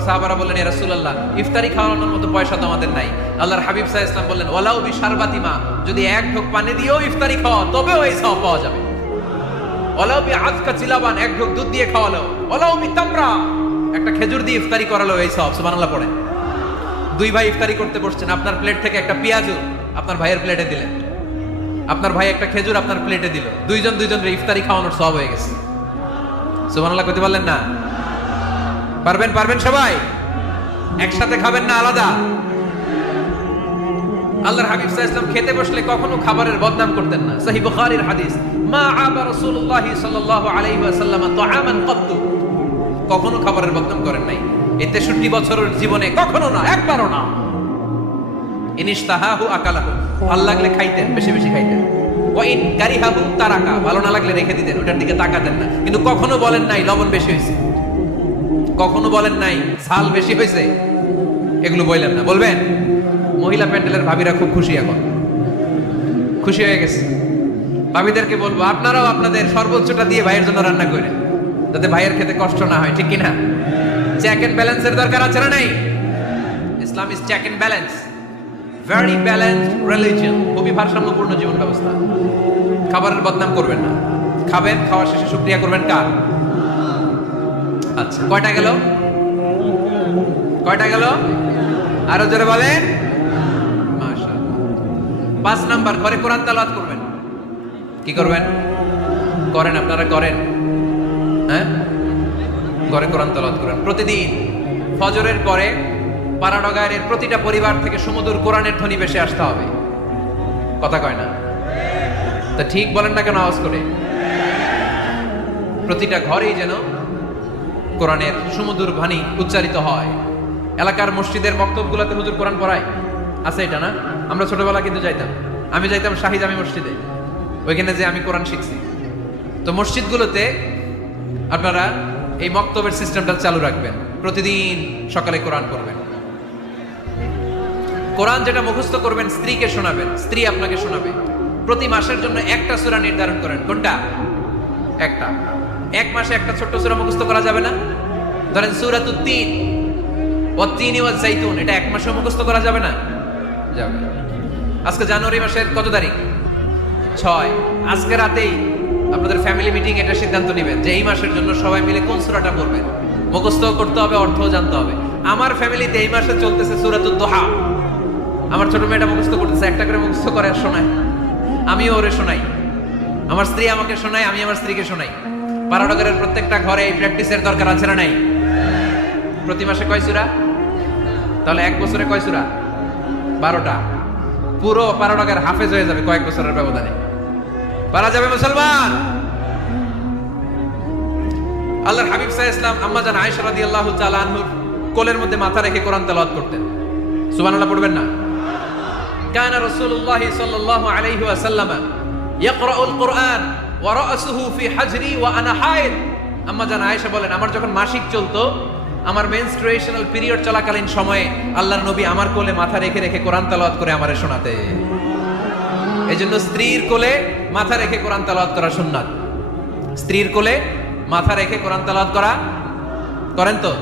সাহাবারা বললেন, ইয়া রাসূলুল্লাহ, ইফতারি খাওয়ানোর মতো পয়সা তো আমাদের নাই। আল্লাহর হাবিব সাল্লাল্লাহু আলাইহি ওয়াসাল্লাম বললেন, ওয়ালাউ বিশারবাতিমা, যদি এক ঢোক পানি দিয়েও ইফতারি খাওয়া, তবেও এই সওয়াব পাওয়া যাবে। ওয়ালাউ বিআযকা চিলাবান, এক ঢোক দুধ দিয়ে খাওয়ালো। ওয়ালাউ বিতামরা, একটা খেজুর দিয়ে ইফতারি করালো, এই সওয়াব। সুবহানাল্লাহ পড়েন। 2 ভাই ইফতারি করতে বসছেন, আপনার প্লেট থেকে একটা পেঁয়াজু আপনার ভাইয়ের প্লেটে দিলেন, আপনার ভাই একটা খেজুর আপনার প্লেটে দিল, দুইজন দুইজনের ইফতারি খাওয়ানোর সওয়াব হয়ে গেছে। সুবহানাল্লাহ কইতে পারলেন না? পারবেন? পারবেন সবাই? একসাথে খাবেন না আলাদা? আল্লাহর হাবিব সাল্লাল্লাহু আলাইহি ওয়াসাল্লাম খেতে বসলে কখনো খাবারের বদনাম করতেন না। সহিহ বুখারীর হাদিস, মা আবা রাসূলুল্লাহ সাল্লাল্লাহু আলাইহি ওয়াসাল্লাম তাআমান কত্তু, কখনো খাবারের বদনাম করেন নাই। এই 63 বছরের জীবনে কখনো না, একবারও না। ইনিশতাহাহু আকালাহু, ভালো লাগলে খাইতেন, বেশি বেশি খাইতেন। ওয়া ইন কারিহাহু তারাকা, ভালো না লাগলে রেখে দিতেন, ওটার দিকে তাকাতেন না। কিন্তু কখনো বলেন নাই লবণ বেশি হয়েছে, কখনো বলেন নাই ঝাল বেশি হয়েছে, এগুলো বললেন না। বলবেন? মহিলা প্যান্ডেলের ভাবিরা খুব খুশি, এখন খুশি হয়ে গেছে। ভাবিদেরকে বলবো, আপনারাও আপনাদের সর্বোচ্চটা দিয়ে ভাইয়ের জন্য রান্না করেন, যাতে ভাইয়ের খেতে কষ্ট না হয়, ঠিক কিনা? চেক এন্ড ব্যালেন্সের দরকার আছে না নাই? Islam is check and balance. Very balanced religion, খুবই ভারসাম্যপূর্ণ জীবন ব্যবস্থা। খাবারের বদনাম করবেন না, খাবেন, খাওয়ার শেষে শুকরিয়া করবেন কার? আচ্ছা, কয়টা গেল? কয়টা গেল? আরো জোরে বলেন। মাশাআল্লাহ। 5 নাম্বার, ঘরে কোরআন তেলাওয়াত করবেন। কি করবেন? করেন, আপনারা করেন? হ্যাঁ, ঘরে কোরআন তেলাওয়াত করেন প্রতিদিন। ফজরের পরে পাড়াডগায়ের প্রতিটা পরিবার থেকে সুমধুর কোরআনের ধ্বনি ভেসে আসতে হবে। কথা কয় না? তা ঠিক বলেন না কেন আওয়াজ করে? প্রতিটা ঘরেই যেন কোরআনের সুমধুর বাণী উচ্চারিত হয়। এলাকার মসজিদের বক্তব্যগুলোতে হুজুর কোরআন পড়ায়, আছে এটা না? আমরা ছোটবেলা কিন্তু যাইতাম, আমি যাইতাম শাহিদ আমি মসজিদে, ওইখানে যে আমি কোরআন শিখছি। তো মসজিদগুলোতে আপনারা এই বক্তব্যের সিস্টেমটা চালু রাখবেন, প্রতিদিন সকালে কোরআন পড়বেন। কোরআন যেটা মুখস্থ করবেন স্ত্রীকে শোনাবেন, স্ত্রী আপনাকে শোনাবে। প্রতি মাসের জন্য একটা সূরা নির্ধারণ করেন। কোনটা? একটা। এক মাসে একটা ছোট্ট সূরা মুখস্থ করা যাবে না? ধরেন সূরাতুত তিন, ওয়াত-তিনি ওয়াজ-জাইতুন, এটা এক মাসে মুখস্থ করা যাবে না? যাবে। আজকে জানুয়ারি মাসের কত তারিখ? 6। আজকে রাতেই আপনাদের ফ্যামিলি মিটিং এটা সিদ্ধান্ত নেবেন যে এই মাসের জন্য সবাই মিলে কোন সূরাটা পড়বেন। মুখস্থ করতে হবে, অর্থও জানতে হবে। আমার ফ্যামিলিতে এই মাসে চলতেছে সূরাতুদ দুহা। আমার ছোট মেয়েটা মুখস্থ করতেছে, একটা করে মুখস্থ করে আর শোনায়, আমিও ওরে শোনাই। আমার স্ত্রী আমাকে শোনায়, আমি আমার স্ত্রীকে শোনাই। পাড়াডগারের প্রত্যেকটা ঘরে এই প্র্যাকটিসের দরকার আছে না নাই? প্রতি মাসে কয় সূরা? তাহলে এক বছরে কয় সূরা? 12টা। পুরো পাড়াডগার হাফেজ হয়ে যাবে কয়েক বছরের ব্যবধানে। পারা যাবে মুসলমান। আল্লাহর হাবিব সাল্লাল্লাহু আলাইহি ওয়াসাল্লাম আম্মা জান আয়েশা রাদিয়াল্লাহু তাআলা আনহুর কোলের মধ্যে মাথা রেখে কোরআন তেলাওয়াত করতেন। সুবহানাল্লাহ পড়বেন না? কানা রাসূলুল্লাহ সাল্লাল্লাহু আলাইহি ওয়াসাল্লাম ইয়াকরাউল কুরআন ওয়া রাসুহু ফি হাজরি ওয়া আনা হায়েদ। আম্মা জান আয়েশা বলেন, আমার যখন মাসিক চলতো, আমার মেনস্ট্রুয়েশনাল পিরিয়ড চলাকালীন সময়ে আল্লাহর নবী আমার কোলে মাথা রেখে রেখে কোরআন তেলাওয়াত করে আমারে শোনাতে। এজন্য স্ত্রীর কোলে মাথা রেখে কোরআন তেলাওয়াত করা সুন্নাত। স্ত্রীর কোলে মাথা রেখে কোরআন তেলাওয়াত করা করেন তো?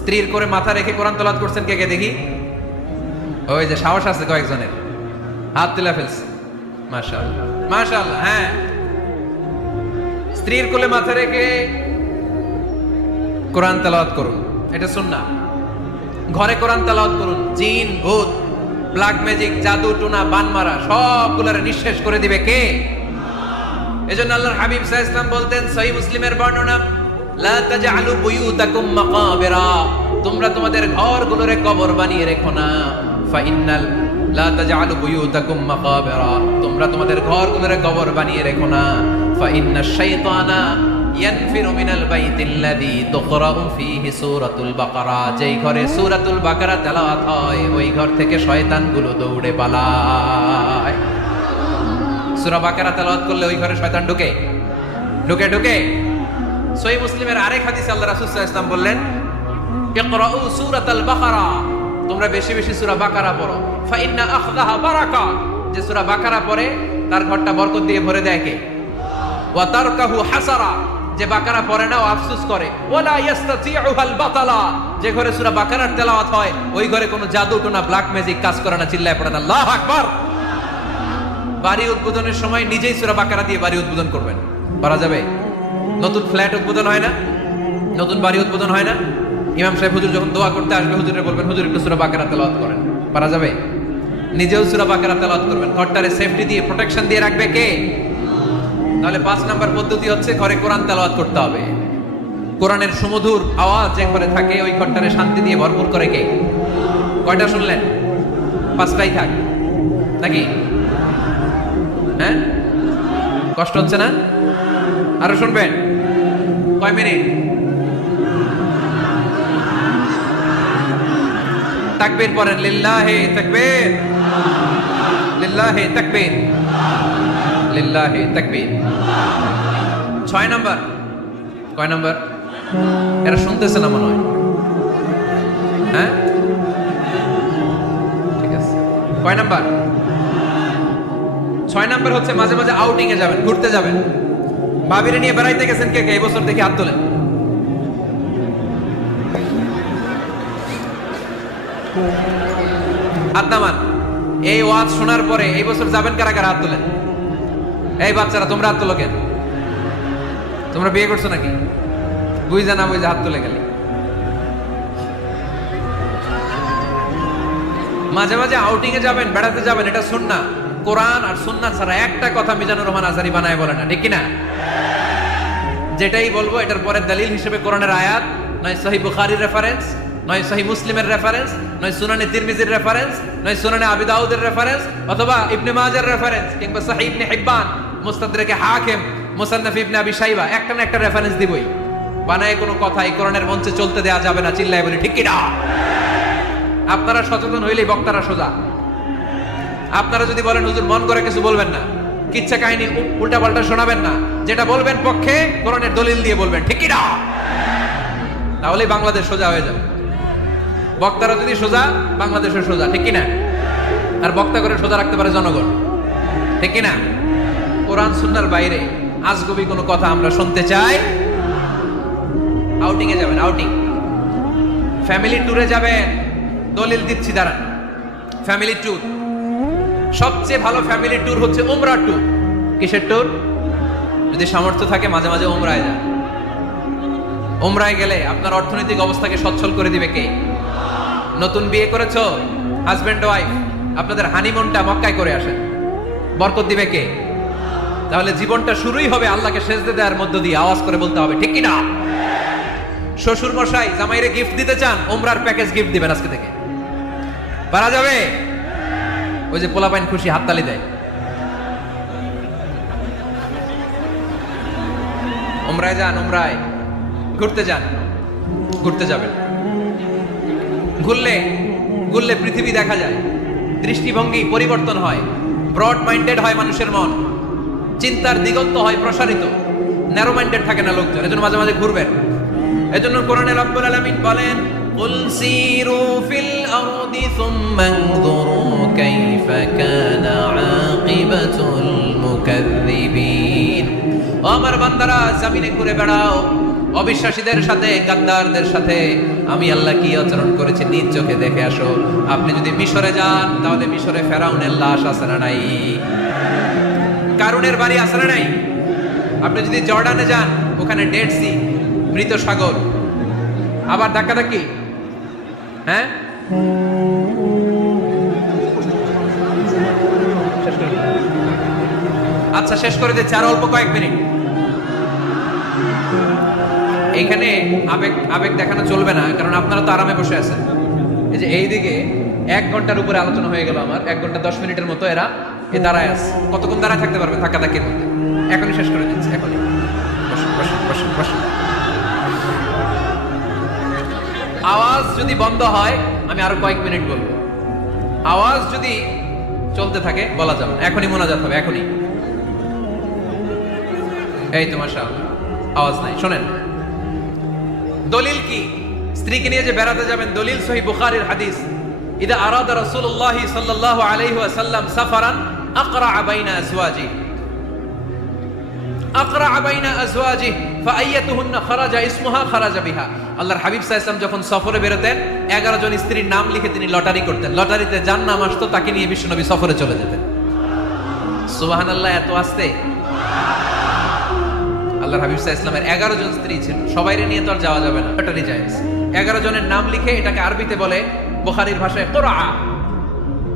স্ত্রীর কোলে মাথা রেখে কোরআন তেলাওয়াত করছেন কে কে দেখি? ওই যে সাহস আছে কয়েকজনের, হাত তুলে ফেলছে। মাশাআল্লাহ, মাশাআল্লাহ। হ্যাঁ, স্ত্রীর কোলে মাথা রেখে কোরআন তেলাওয়াত করুন, এটা সুন্নাহ। ঘরে কোরআন তেলাওয়াত করুন। জিন, ভূত, ব্ল্যাক ম্যাজিক, জাদু টোনা, বানমারা সবগুলোরে নিঃশেষ করে দিবে কে? এজন্য আল্লাহর হাবিব সাল্লাল্লাহু আলাইহি ওয়াসাল্লাম বলতেন, সহিহ মুসলিমের বর্ণনা, লা তাজআলু বুয়ুতাকুম মাকাবিরা, তোমরা তোমাদের ঘরগুলোরে কবর বানিয়ে রেখো না। ফাইন্নাল লা তাজআলু বুয়ুতাকুম মাকাবিরা, তোমরা তোমাদের ঘরগুলোরে কবর বানিয়ে রেখো না। ফাইন্নাশ শাইতানা ইয়ানফিরু মিনাল বাইতিল্লাযী তুকরাউ ফীহি সূরাতুল বাকারা, যেই ঘরে সূরাতুল বাকারা তেলাওয়াত হয় ওই ঘর থেকে শয়তানগুলো দৌড়ে পালায়। সূরা বাকারা তেলাওয়াত করলে ওই ঘরে শয়তান ঢুকে ঢুকে ঢুকে। সহিহ মুসলিমের আরেক হাদিসে আল্লাহ রাসূল সাল্লাল্লাহু আলাইহি ওয়াসাল্লাম বললেন, ইকরাউ সূরাতাল বাকারা, তোমরা বেশি বেশি সূরা বাকারা পড়ো। ফা ইন্না আখযাহা বারাকা, যে সূরা বাকারা পড়ে তার ঘরটা বরকত দিয়ে ভরে দেয় কে? ওয়া তারকাহু হাসারা, যে বাকারা পড়ে না ও আফসোস করে। ওয়ালা ইস্তাতিউহাল বাতালা, যে ঘরে সূরা বাকারার তেলাওয়াত হয় ওই ঘরে কোনো জাদু টোনা ব্ল্যাক ম্যাজিক কাজ করে না। চিল্লায় পড়েন আল্লাহু আকবার। বাড়ি উদ্বোধনের সময় নিজেই সূরা বাকারা দিয়ে বাড়ি উদ্বোধন করবেন, পারা যাবে? নতুন ফ্ল্যাট উদ্বোধন হয় না, নতুন বাড়ি উদ্বোধন হয় না, ইমাম সাহেব হুজুর যখন দোয়া করতে আসবে হুজুরে বলবেন, হুজুর একটু সূরা বাকারা তেলাওয়াত করেন, পারা যাবে? নিজেও সূরা বাকারা তেলাওয়াত করবেন, ঘরটারে সেফটি দিয়ে প্রোটেকশন দিয়ে রাখবে কে? তাহলে 5 নাম্বার পদ্ধতি হচ্ছে ঘরে কোরআন তেলাওয়াত করতে হবে। কোরআনের সুমধুর আওয়াজ যে ঘরে থাকে ওই ঘরটারে শান্তি দিয়ে ভরপুর করে কে? কয়টা শুনলেন? 5টাই থাক নাকি? হ্যাঁ, কষ্ট হচ্ছে না? আরো শুনবেন? কয় মিনিট? তাকবীর পড়েন, লিল্লাহি তাকবীর, লিল্লাহি তাকবীর, লিল্লাহি তাকবীর। 6 নাম্বার। কয় নাম্বার? এরা শুনতেছে না মনে হয়। হ্যাঁ, ঠিক আছে। কয় নাম্বার? 6 নাম্বার হচ্ছে মাঝে মাঝে আউটিং এ যাবেন, ঘুরতে যাবেন। ভাবিরে নিয়ে বেড়াইতে গেছেন কে কে এই বছর? দেখি হাত তোলেন। হাত নামান। এই ওয়াজ শোনার পরে এই বছর যাবেন কারা কারা? হাত তোলেন। এই বাচ্চারা তোমরা হাত তোলো কেন? তোমরা বিয়ে করছো নাকি? বুঝা না বুঝা হাত তুলে গেলে। মাঝে মাঝে আউটিং এ যাবেন, বেড়াতে যাবেন, এটা সুন্নাহ। কোরআন আর সুন্নাহ ছাড়া একটা কথা মিজানুর রহমান আজহারী বানায় বলে না, ঠিক কিনা? যেটাই বলবো এটার পরে দলিল হিসেবে কোরআনের আয়াত, নয় সহিহ বুখারীর রেফারেন্স, নয় সহিহ মুসলিমের রেফারেন্স, নয় সুনানে তিরমিজির রেফারেন্স, নয় সুনানে আবি দাউদের রেফারেন্স, অথবা ইবনে মাজার রেফারেন্স, কিংবা সহিহ ইবনে হিব্বান, মুস্তাদরাকে হাকিম, মুসান্নাফ ইবনে আবি শাইবা, একটা না একটা রেফারেন্স দিবই। বানায় কোনো কথা এই কোরআনের মঞ্চে চলতে দেয়া যাবে না। চিল্লায় বলি ঠিক কিনা? আপনারা সচেতন হইলেই বক্তারা সোজা। আপনারা যদি বলেন হুজুর মন করে কিছু বলবেন না, কিচ্ছা কাহিনী উল্টা পাল্টা শোনাবেন না, যেটা বলবেন পক্ষে কোরআনের দলিল দিয়ে বলবেন, ঠিক কিনা? তাহলে বাংলাদেশ সোজা হয়ে যাবে। বক্তারা যদি সোজা, বাংলাদেশের সোজা, ঠিক কিনা? আর বক্তা করে সোজা রাখতে পারে জনগণ, ঠিক কিনা? কোরআন সুন্নাহর বাইরে আজগবি কোনো কথা আমরা শুনতে চাই। আউটিং এ যাবেন, আউটিং, ফ্যামিলি ট্যুরে যাবেন, দলিল দিচ্ছি দাঁড়ান। ফ্যামিলি ট্যুর, সবচেয়ে ভালো ফ্যামিলি ট্যুর হচ্ছে উমরা ট্যুর। কিসের ট্যুর? যদি সামর্থ্য থাকে মাঝে মাঝে উমরায় যান। উমরায় গেলে আপনার অর্থনৈতিক অবস্থাকে সচ্ছল করে দিবে কে? নতুন বিয়ে করেছো, হাজবেন্ড ওয়াইফ, আপনাদের হানিমুনটা মক্কায় করে আসেন, বরকত দিবে কে? তাহলে জীবনটা শুরুই হবে আল্লাহকে সেজদা দেওয়ার মধ্য দিয়ে। আওয়াজ করে বলতে হবে, ঠিক কিনা? শ্বশুর মশাই জামাইরে গিফট দিতে চান, উমরার প্যাকেজ গিফট দিবেন আজকে থেকে। পারা যাবে? ওই যে পোলাপাইন খুশি হাততালি দেয়। উমরায় যান, উমরায় ঘুরতে যান, ঘুরতে যাবেন। ঘুরলে পৃথিবী দেখা যায়, দৃষ্টিভঙ্গি পরিবর্তন হয়, ব্রড মাইন্ডেড হয় মানুষের মন, চিন্তার দিগন্ত হয় প্রসারিত, ন্যারো মাইন্ডেড থাকে না লোকজন। এজন্য মাঝে মাঝে ঘুরবেন। এজন্য কোরআনে রব্বুল আলামিন বলেন, কুল সিরু ফিল আরদি সুম্মা আনজুরু কাইফা কানা আকিবাতুল মুকাজ্জিবিন। ও আমার বান্দারা, জমিনে ঘুরে বেড়াও, অবিশ্বাসীদের সাথে, গাদ্দারদের সাথে আমি আল্লাহ কি আচরণ করেছি নিজ চোখে দেখে আসো। আপনি যদি মিশরে যান, তাহলে মিশরে ফেরাউনের লাশ আছে না নাই? কারুনের বাড়ি আছে না নাই? আপনি যদি জর্ডানে যান, ওখানে ডেড সি, মৃত সাগর, আবার ধাক্কাধাক্কি। হ্যাঁ, আচ্ছা শেষ করে দিচ্ছি, আর অল্প কয়েক মিনিট। এখানে আবেগ আবেগ দেখানো চলবে না, কারণ আপনারা তো আরামে বসে আছেন। এই যে এইদিকে 1 ঘন্টার উপরে আলোচনা হয়ে গেল আমার, 1 ঘন্টা 10 মিনিটের মতো এরা দাঁড়ায় আছে। কতক্ষণ দাঁড়ায় থাকতে পারবে ধাক্কাধাক্কির মধ্যে? এখনই শেষ করে দিচ্ছি, এখনই। বসুন বসুন বসুন বসুন। আওয়াজ যদি বন্ধ হয় আমি আরো কয়েক মিনিট বলবো। আওয়াজ যদি চলতে থাকে বলা যাবে না। এখনই মোনাজাত হবে, এখনই। এই তো মাশাআল্লাহ, আওয়াজ নাই। শোনেন, দলিল কি? স্ত্রীকে নিয়ে যে বেড়াতে যাবেন, দলিল সহিহ বুখারীর হাদিস, ইদা আরাদা রাসূলুল্লাহ সাল্লাল্লাহু আলাইহি ওয়াসাল্লাম সাফারান আকরা বাইনা আজওয়াজি, আকরা বাইনা আজওয়াজি ফাআইয়াতুহুন্না খারাজা ইসমুহা খারাজা বিহা। আল্লাহর হাবিব সাল্লাল্লাহু আলাইহি ওয়াসাল্লাম যখন সফরে বেরোতেন, 11 জন স্ত্রীর নাম লিখে তিনি লটারি করতেন। লটারিতে যার নাম আসতো তাকে নিয়ে বিশ্বনবী সফরে চলে যেতেন। সুবহানাল্লাহ, এত আস্তে। আল্লাহর হাবিব সাল্লাল্লাহু আলাইহি ওয়াসাল্লামের 11 জন স্ত্রী ছিল, সবাইরে নিয়ে তো আর যাওয়া যাবে না, লটারি জায়েজ। 11 জনের নাম লিখে, এটাকে আরবিতে বলে, বুখারীর ভাষায় কুরআ।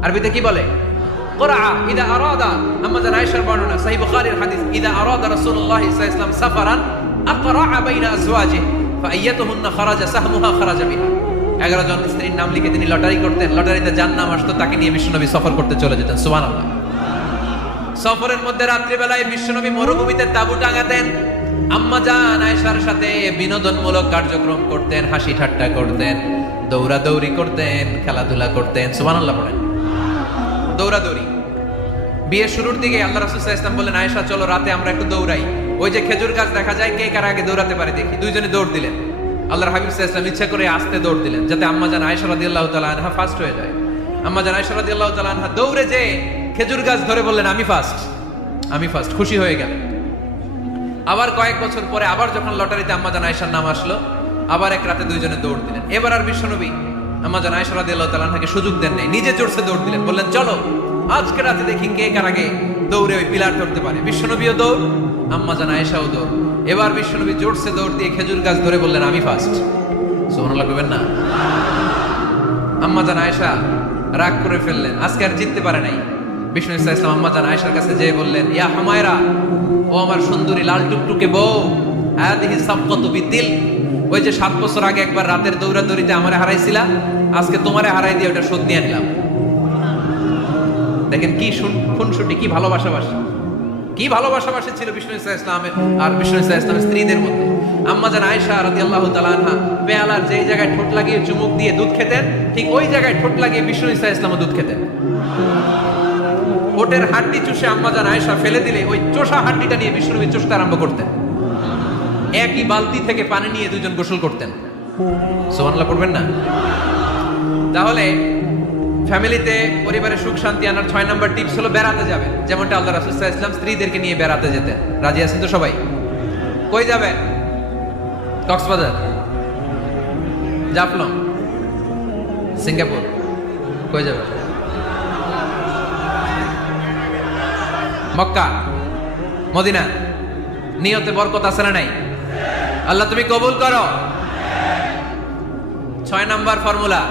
আরবিতে কি বলে? কুরআ। ইদা আরাদা, আম্মা জান আয়েশার বর্ণনা, সহিহ বুখারীর হাদিস, ইদা আরাদা রাসূলুল্লাহ সাল্লাল্লাহু আলাইহি ওয়াসাল্লাম সাফারান আকরা বাইনা আজওয়াজিহি ফাআইয়াতুহুন্না খারাজা সাহমুহা খারাজা বিহা। 11 জন স্ত্রীর নাম লিখে তিনি লটারি করতেন। লটারিতে যার নাম আসতো তাকে নিয়ে বিশ্বনবী সফর করতে চলে যেতেন। সুবহানাল্লাহ। সফরের মধ্যে রাত্রিবেলায় বিশ্বনবী মরুভূমিতে তাঁবু টাঙাতেন। আম্মা জান আয়েশার সাথে বিনোদনমূলক কার্যক্রম করতেন, হাসি ঠাট্টা করতেন, দৌড়াদৌড়ি করতেন, খেলাধুলা করতেন। সুবহানাল্লাহ পড়েন। দৌড়াদৌড়ি। বিয়ের শুরুর দিকে আল্লাহ রাসূল সাল্লাল্লাহু আলাইহি ওয়াসাল্লাম বললেন, আয়েশা চলো রাতে আমরা একটু দৌড়াই। ওই যে খেজুর গাছ দেখা যায়, কে কার আগে দৌড়াতে পারে দেখি। দুইজনে দৌড় দিলেন। আল্লাহর হাবিব সাল্লাল্লাহু আলাইহি ওয়াসাল্লাম ইচ্ছা করে আস্তে দৌড় দিলেন, যাতে আম্মা জান আয়েশা রাদিয়াল্লাহু তাআলা আনহা ফার্স্ট হয়ে যায়। আম্মা জান আয়েশা রাদিয়াল্লাহু তাআলা আনহা দৌড়ে যে খেজুর গাছ ধরে বললেন, আমি ফার্স্ট, আমি ফার্স্ট। খুশি হয়ে গেলেন। আবার কয়েক বছর পরে আবার যখন লটারিতে আম্মা জান আয়েশার নাম আসলো, আবার এক রাতে দুইজনে দৌড় দিলেন। এবার আর বিশ্বনবী আম্মা জান আয়েশা রাদিয়াল্লাহু তাআলা আনহাকে সুযোগ দেন নাই, নিজে চড়ছে দৌড় দিলেন, বললেন চলো আজকে রাতে দেখি কে কার আগে দৌড়ে ওই পিলার ধরতে পারে। বিশ্বনবীও দৌড়, আম্মা জান আয়েশাও দৌড়। এবার বিশ্বনবী জোরসে দৌড় দিয়ে খেজুর গাছ ধরে বললেন আমি ফার্স্ট। সুবহানাল্লাহ কইবেন না? আম্মা জান আয়েশা রাগ করে ফেললেন, আজকে আর জিততে পারে নাই। বিষ্ণু ইসা ইসলাম আম্মা জান আয়েশার কাছে যেয়ে বললেন, ইয়া হামায়রা, ও আমার সুন্দরী লাল টুকটুকে বউ, হাদিহি সাবকাতু বিদিল, ওই যে 7 বছর আগে একবার রাতের দৌড়াদৌড়িতে আমারে হারাইছিলা, আজকে তোমারে হারাই দিয়ে ওটা শোধ নিয়ে নিলাম। দেখেন কি খুনসুটি, কি ভালোবাসাবাসি, কি ভালোবাসাবাসি ছিল বিষ্ণু ইসা ইসলামের আর বিষ্ণু ইসা ইসলামের স্ত্রীদের মধ্যে। আম্মা জান আয়েশা রাদিয়াল্লাহু তাআলা আনহা পেয়ালার যেই জায়গায় ঠোঁট লাগিয়ে চুমুক দিয়ে দুধ খেতেন, ঠিক ওই জায়গায় ঠোঁট লাগিয়ে বিষ্ণু ইসা ইসলামও দুধ খেতেন। ওটের হাড্ডি চুষে আম্মা জান আয়েশা ফেলে দিলে ওই চোষা হাড্ডিটা নিয়ে বিষ্ণুনবী চুষতে আরম্ভ করতেন। একই বালতি থেকে পানি নিয়ে দুজন গোসল করতেন। সুবহানাল্লাহ পড়বেন না? তাহলে ফ্যামিলিতে পরিবারে সুখ শান্তি আনার 6 নাম্বার টিপস হলো বেড়াতে যাবেন। যেমনটা আল্লাহ রাসূল সাল্লাল্লাহু আলাইহি ওয়াসাল্লাম স্ত্রীদেরকে নিয়ে বেড়াতে যেতেন। রাজি আছেন তো সবাই? কই যাবেন? কক্সবাজার, জাফলং, সিঙ্গাপুর, কই যাবেন? মক্কা, মদিনা। নিয়তে বরকত আছে না নাই? আল্লাহ তুমি কবুল করো। 6 নাম্বার ফর্মুলা,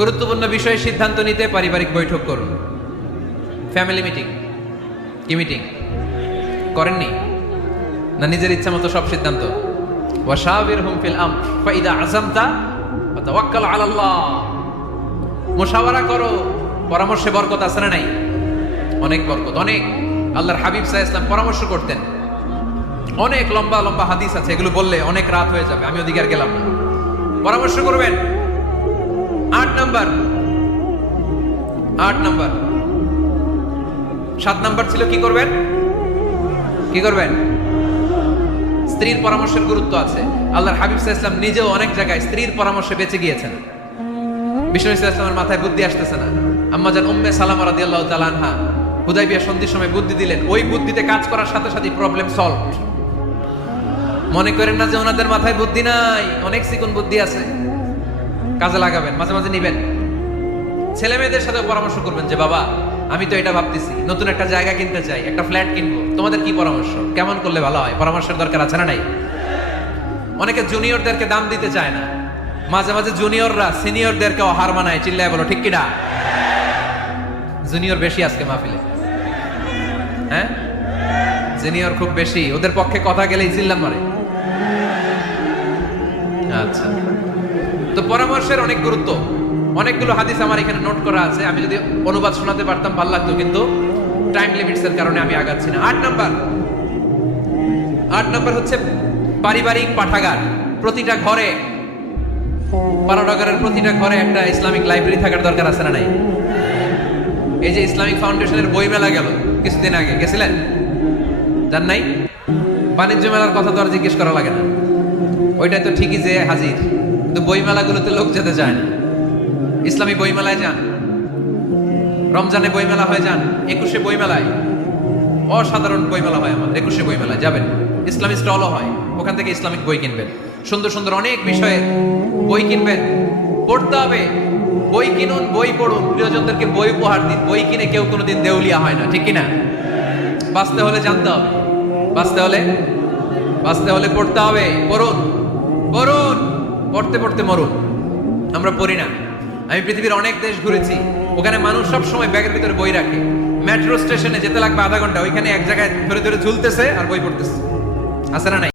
গুরুত্বপূর্ণ বিষয়ে সিদ্ধান্ত নিতে পারিবারিক বৈঠক করুন। Family meeting. কি মিটিং করেননি? না নিজের ইচ্ছা মতো সব সিদ্ধান্ত? ওয়াশাবিরহুম ফিল আমর ফাইদা আযামতা ফাতাওয়াক্কাল আলাল্লাহ। মুশাওয়ারা করো, পরামর্শে বরকত আছে না নাই? অনেক বরকত, অনেক। আল্লাহর হাবিব সাল্লাল্লাহু আলাইহি ওয়াসাল্লাম পরামর্শ করতেন। অনেক লম্বা লম্বা হাদিস আছে, এগুলো বললে অনেক রাত হয়ে যাবে, আমি ওদিকে আর গেলাম না। পরামর্শ করবেন। 8 নাম্বার 7 নাম্বার ছিল কি করবেন? কি করবেন? স্ত্রীর পরামর্শের গুরুত্ব আছে। আল্লাহর হাবিব সাল্লাল্লাহু আলাইহি ওয়াসাল্লাম নিজেও অনেক জায়গায় স্ত্রীর পরামর্শে বেঁচে গিয়েছেন। বিষ্ণু সাল্লাল্লাহু আলাইহি ওয়াসাল্লামের মাথায় বুদ্ধি আসতেছে না, আম্মা জান উম্মে সালামা রাদিয়াল্লাহু তাআলা আনহা হুদাইবিয়া সন্ধির সময় বুদ্ধি দিলেন। ওই বুদ্ধিতে কাজ করার সাথে সাথে প্রবলেম সলভ। মনে করেন না যে ওনাদের মাথায় বুদ্ধি নাই, অনেক চিকন বুদ্ধি আছে, কাজে লাগাবেন, মাঝে মাঝে নিবেন। ছেলে মেয়েদের সাথে পরামর্শ করবেন যে বাবা আমি তো এটা ভাবতেছি, নতুন একটা জায়গা কিনতে চাই, একটা ফ্ল্যাট কিনবো, তোমাদের কি পরামর্শ, কেমন করলে ভালো হয়? পরামর্শের দরকার আছে না নাই? অনেকে জুনিয়রদেরকে দাম দিতে চায় না, মাঝে মাঝে জুনিয়ররা সিনিয়রদেরকে হার মানায়। চিল্লায় বলো ঠিক কিনা? জুনিয়র বেশি আজকে মাহফিলে, হ্যাঁ জুনিয়র খুব বেশি, ওদের পক্ষে কথা গেলেই চিল্লা মারে। আচ্ছা, তো পরামর্শের অনেক গুরুত্ব। অনেকগুলো হাদিস আমার এখানে নোট করা আছে, আমি যদি অনুবাদ শোনাতে পারতাম ভালো লাগতো, কিন্তু টাইম লিমিটস এর কারণে আমি আগাচ্ছি না। 8 নাম্বার হচ্ছে পারিবারিক পাঠাগার। প্রতিটা ঘরে, পাঠাগারের প্রতিটা ঘরে একটা ইসলামিক লাইব্রেরি থাকার দরকার আছে না নাই? এই যে ইসলামিক ফাউন্ডেশনের বই মেলা গেল কিছুদিন আগে, গেছিলেন? জান নাই? বাণিজ্য মেলার কথা তো আর জিজ্ঞেস করা লাগে না, ওইটাই তো ঠিকই যে হাজির, কিন্তু বই মেলাগুলোতে লোক যেতে চায় না। ইসলামী বই মেলায় যান, রমজানে বই মেলা হয় যান, 21শে বই মেলায়, অসাধারণ বই মেলা হয় আমাদের 21শে বই মেলায় যাবেন। ইসলামী স্টলও হয়, ওখান থেকে ইসলামিক বই কিনবেন, সুন্দর সুন্দর অনেক বিষয়ে বই কিনবেন। পড়তে হবে, বই কিনুন, বই পড়ুন, প্রিয়জনদেরকে বই উপহার দিন। বই কিনে কেউ কোনোদিন দেউলিয়া হয় না, ঠিক কিনা? বাঁচতে হলে জানতে হবে, বাঁচতে হলে পড়তে হবে। পড়ুন, পড়তে পড়তে মরুন। আমরা পড়ি না। আমি পৃথিবীর অনেক দেশ ঘুরেছি, ওখানে মানুষ সব সময় ব্যাগের ভিতরে বই রাখে। মেট্রো স্টেশনে যেতে লাগবে আধা ঘন্টা, ওইখানে এক জায়গায় ধরে ধরে ঝুলতেছে আর বই পড়তেছে, আছে না নাই?